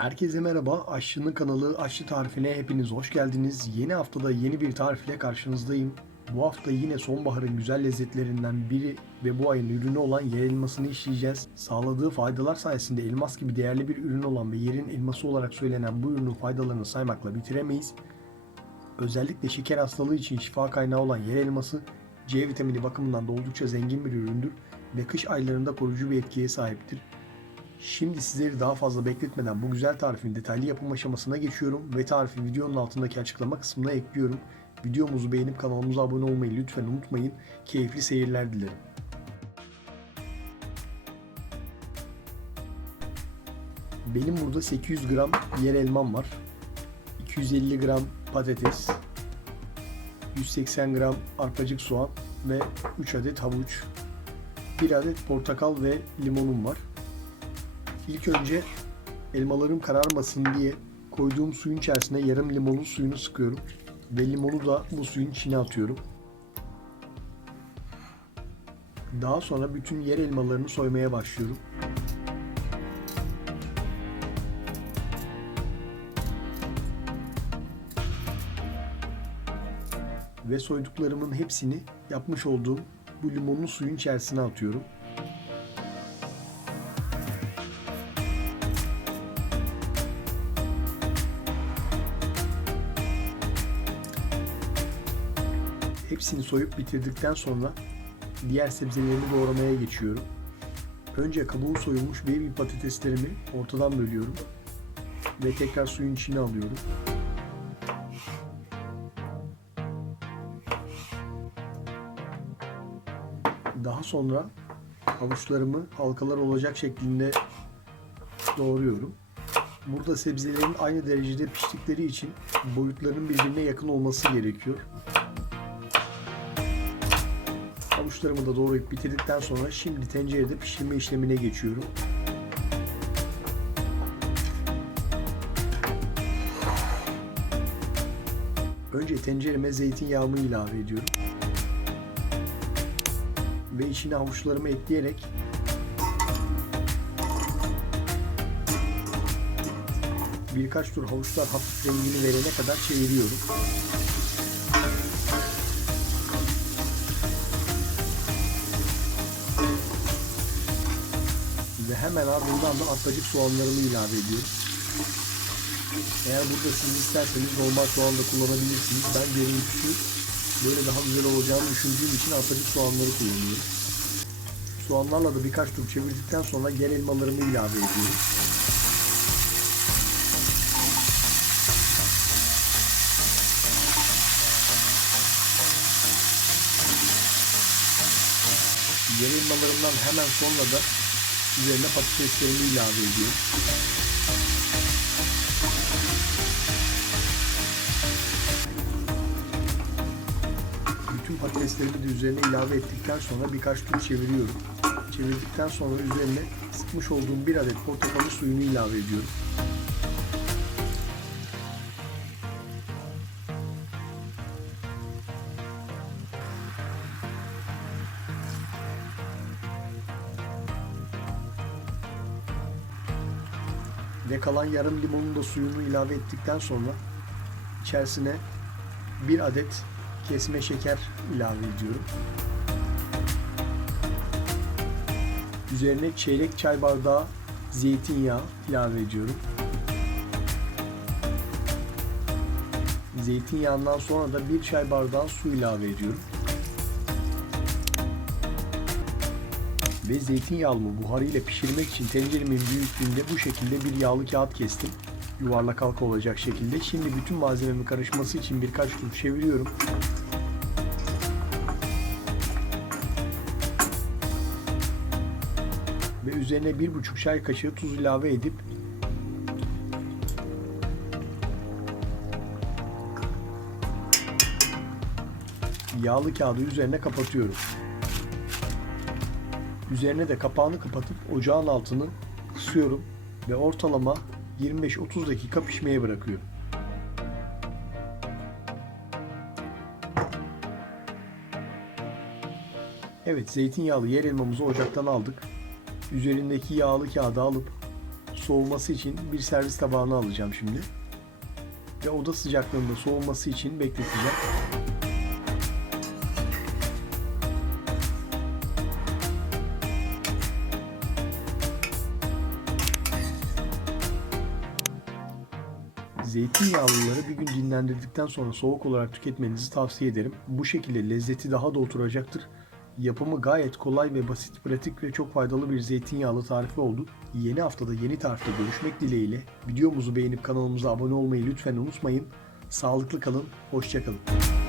Herkese merhaba. Aşçının kanalı Aşçı Tarifine hepiniz hoş geldiniz. Yeni haftada yeni bir tarifle karşınızdayım. Bu hafta yine sonbaharın güzel lezzetlerinden biri ve bu ayın ürünü olan yer elmasını işleyeceğiz. Sağladığı faydalar sayesinde elmas gibi değerli bir ürün olan ve yerin elması olarak söylenen bu ürünün faydalarını saymakla bitiremeyiz. Özellikle şeker hastalığı için şifa kaynağı olan yer elması C vitamini bakımından da oldukça zengin bir üründür ve kış aylarında koruyucu bir etkiye sahiptir. Şimdi sizleri daha fazla bekletmeden bu güzel tarifin detaylı yapım aşamasına geçiyorum ve tarifi videonun altındaki açıklama kısmına ekliyorum. Videomuzu beğenip kanalımıza abone olmayı lütfen unutmayın. Keyifli seyirler dilerim. Benim burada 800 gram yer elmam var. 250 gram patates, 180 gram arpacık soğan ve 3 adet havuç, 1 adet portakal ve limonum var. İlk önce elmalarım kararmasın diye koyduğum suyun içerisine yarım limonun suyunu sıkıyorum. Ve limonu da bu suyun içine atıyorum. Daha sonra bütün yer elmalarını soymaya başlıyorum. Ve soyduklarımın hepsini yapmış olduğum bu limonlu suyun içerisine atıyorum. Hepsini soyup bitirdikten sonra diğer sebzelerimi doğramaya geçiyorum. Önce kabuğu soyulmuş baby patateslerimi ortadan bölüyorum ve tekrar suyun içine alıyorum. Daha sonra havuçlarımı halkalar olacak şeklinde doğruyorum. Burada sebzelerin aynı derecede piştikleri için boyutlarının birbirine yakın olması gerekiyor. Havuçlarımı da doğrayıp bitirdikten sonra şimdi tencerede pişirme işlemine geçiyorum. Önce tencereme zeytinyağımı ilave ediyorum. Ve içine havuçlarımı ekleyerek birkaç tur havuçlar hafif rengini verene kadar çeviriyorum. Hemen ardından da arpacık soğanlarımı ilave ediyorum. Eğer burada siz isterseniz normal soğan da kullanabilirsiniz. Ben görüntüsü böyle daha güzel olacağını düşündüğüm için arpacık soğanları kullanıyorum. Soğanlarla da birkaç tur çevirdikten sonra gel elmalarımı ilave ediyorum. Yer elmalarımdan hemen sonra da Üzerine patateslerimi ilave ediyorum. Bütün patateslerimi de üzerine ilave ettikten sonra birkaç tur çeviriyorum. Çevirdikten sonra üzerine sıkmış olduğum bir adet portakalın suyunu ilave ediyorum. Ve kalan yarım limonun da suyunu ilave ettikten sonra içerisine bir adet kesme şeker ilave ediyorum. Üzerine çeyrek çay bardağı zeytinyağı ilave ediyorum. Zeytinyağından sonra da bir çay bardağı su ilave ediyorum. Ve zeytinyağımı buharıyla pişirmek için tenceremin büyüklüğünde bu şekilde bir yağlı kağıt kestim. Yuvarlak halka olacak şekilde. Şimdi bütün malzememin karışması için birkaç tur çeviriyorum. Ve üzerine bir buçuk çay kaşığı tuz ilave edip yağlı kağıdı üzerine kapatıyorum. Üzerine de kapağını kapatıp ocağın altını kısıyorum ve ortalama 25-30 dakika pişmeye bırakıyorum. Evet zeytinyağlı yer elmamızı ocaktan aldık. Üzerindeki yağlı kağıdı alıp soğuması için bir servis tabağına alacağım şimdi. Ve oda sıcaklığında soğuması için bekleteceğim. Zeytinyağlıları bir gün dinlendirdikten sonra soğuk olarak tüketmenizi tavsiye ederim. Bu şekilde lezzeti daha da oturacaktır. Yapımı gayet kolay ve basit, pratik ve çok faydalı bir zeytinyağlı tarifi oldu. Yeni haftada yeni tarifte görüşmek dileğiyle videomuzu beğenip kanalımıza abone olmayı lütfen unutmayın. Sağlıklı kalın, hoşçakalın.